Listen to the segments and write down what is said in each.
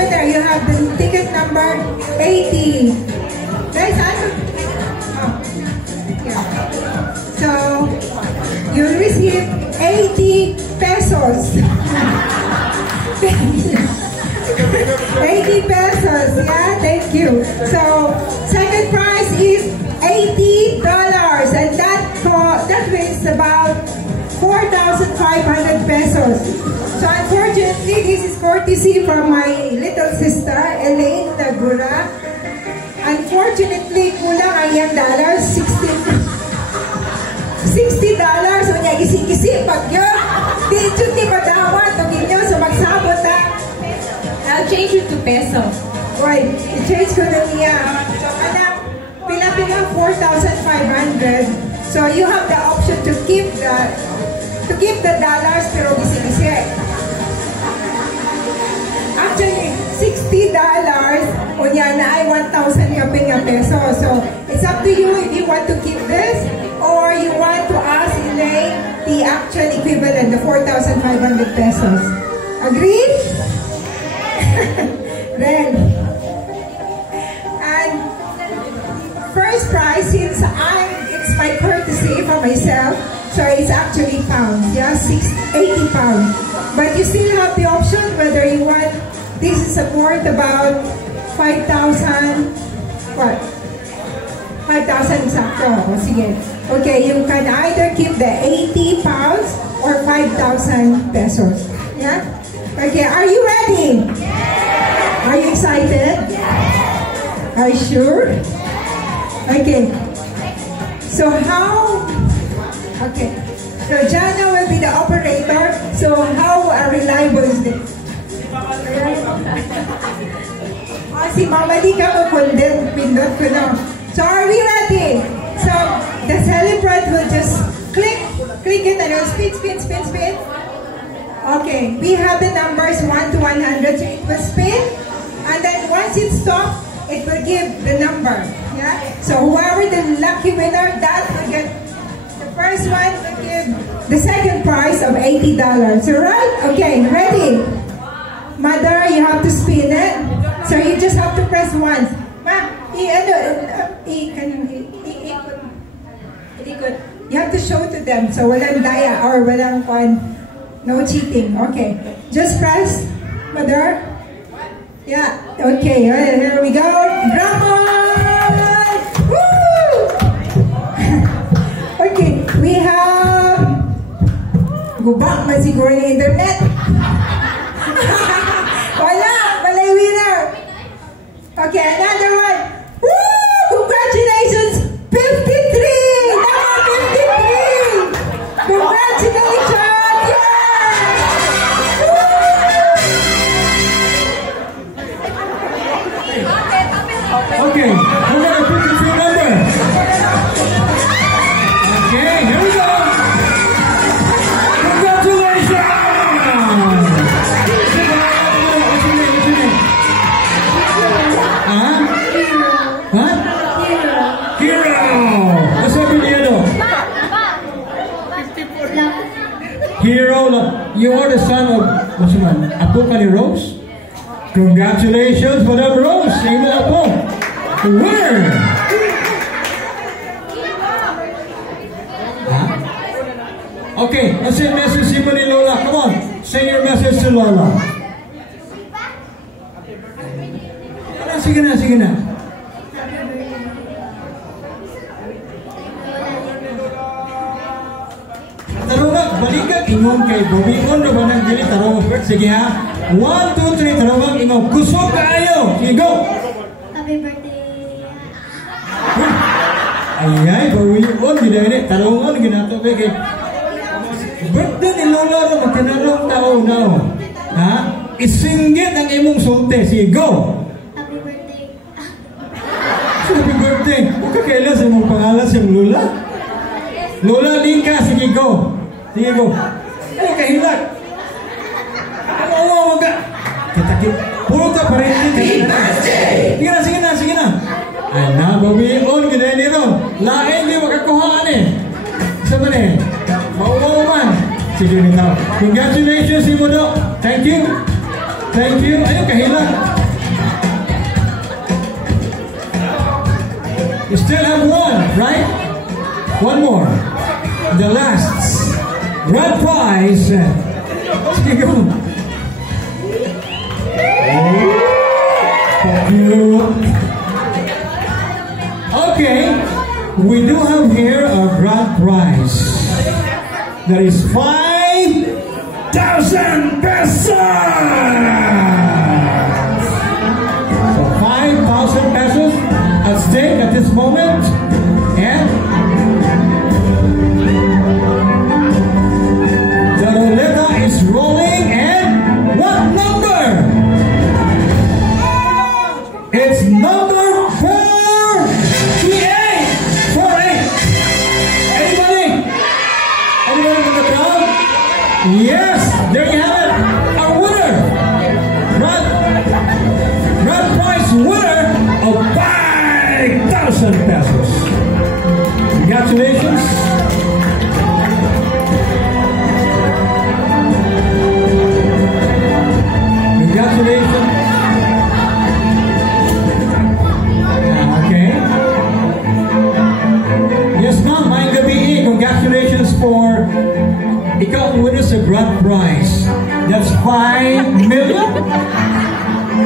winner. You have the ticket number 80. Guys, yeah. So, you'll receive 80 pesos. 80 pesos. Yeah, thank you. So, second prize is $80. And that means about 4,500 pesos. So unfortunately, this is courtesy from my little sister, Elaine Nagura. Unfortunately, kulang ang iyang dollars, $60. O niya, isi-isi, pag yun, di madawat, o ninyo, so magsabot na. I'll change it to peso. Right, i-change ko na niya. So, anak, pinapilang 4,500. So you have the option to keep the dollars, pero isi-isi. Actually, $60 o niya na ay 1,000 kaping peso. So, it's up to you if you want to keep this or you want to ask Elaine the actual equivalent, the 4,500 pesos. Agreed? Then, and first prize, since it's my courtesy for myself, so it's actually pounds, yeah, 80 pounds. But you still have the option whether you want, this is worth about 5,000, what? 5,000 sakto. O sige. Okay, you can either keep the 80 pounds or 5,000 pesos. Yeah? Okay, are you ready? Yeah. Are you excited? Yeah. Are you sure? Okay. So okay. So Jana will be the operator. So how reliable is this? Si Mama di ka mag-condemn, pindot ko na. So are we ready? So the celebrant will just click it and it'll spin. Okay, we have the numbers 1 to 100, so it will spin. And then once it stops, it will give the number. Yeah? So whoever the lucky winner, that will get, the first one will give the second prize of $80. Alright? Okay, ready? Mother, you have to spin it. So you just have to press once. Ma, you have to show to them. So walang daya or walang no cheating. Okay. Just press, Mother. Yeah. Okay. Here we go. Drama! Woo! Okay. We have gubak man siguro yung internet. Wala! Malay winner! Okay, another one. Woo! Congratulations! 53! Number 53! Congratulations! Yeah! Okay, who got a 53 number? Okay, here we go! Congratulations! Huh? Hero! What's up with you? Hero, you are the son of what's your name? Apo ka ni Rose? Congratulations, Madam Rose! Sino Apo? Where? Huh? Okay, let's say message si ni Lola. Come on, say your message to Lola. Sige na. Tarungan, balikan ingong kay Bobingon na ba nang dili tarungan first? Sige ha. 1, 2, 3, tarungan ingong. Kusog kaayo. Sige, go! Happy birthday! Ay, Bobingon, gina tarungan, ginato ba kay birthday ni Lola na matinarong tao na. Ha? Isinggit ang imong sulte. Sige, go! Happy birthday! Huwag ka kailan sa mong pangalan sa Lola? Lola, din ka. Sige, go. Sige, go. Huwag ka hilag. Huwag ka. Kitakit. Puro ka pa rin. Happy birthday! Sige na. Ay na, Bobingon, gina ni Ron. Lain, di makakuhaan eh. Isa ba eh? Mauwaw man. Sige, nito. Congratulations, Imodo. Thank you. Thank you. Ayun, kahila. You still have one, right? One more. The last grand prize. Sige, go. Okay, we do have here a grand prize. That is 5,000 pesos! So 5,000 pesos at stake at this moment. And the roulette is rolling, and what number? It's number 48! 48! Anybody? Anybody in the crowd? Yes, there you have it. Our winner! Grand prize winner of 5,000 pesos. Congratulations. Congratulations. Okay. Yes, ma'am. Maayong gabi. Congratulations for ikaw ang winner sa grand prize. That's 5 million.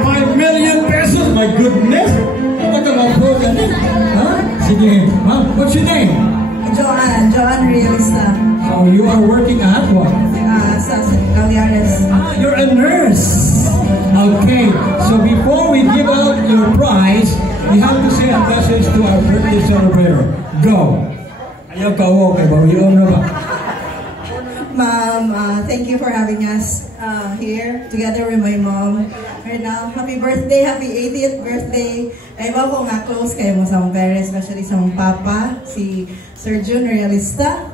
5 million pesos. My goodness. Ano ka mag-pro ka na? Huh? Sige. Ma'am, what's your name? Joanne Realista. So you are working at what? Sa Galeares. You're a nurse. Okay, so before we give out your prize, we have to say a message to our birthday celebrator. Go. Ayaw ka okay ba? Yun na ba? Ma'am, thank you for having us here together with my mom. Right now, happy birthday, happy 80th birthday. Ay ba ko nga close kayo mo sa mong parents, especially sa mong papa, si Sir Jun Realista.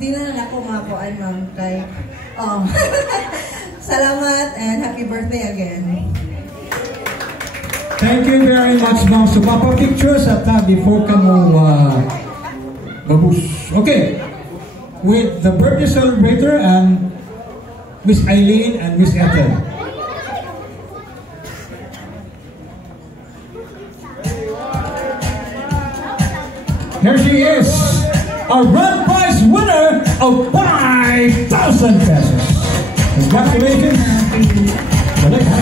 Di na ako makuan, ma'am, kay salamat and happy birthday again. Thank you very much, ma'am. So, papa pictures at before ka mo babus. Okay, with the birthday celebrator and Miss Eileen and Miss Ethel. Here she is, our grand prize winner of 5,000 pesos. Congratulations. Balik, ha?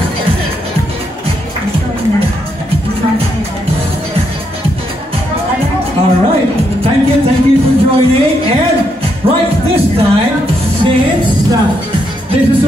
All right. Thank you for joining. And right this time, since this is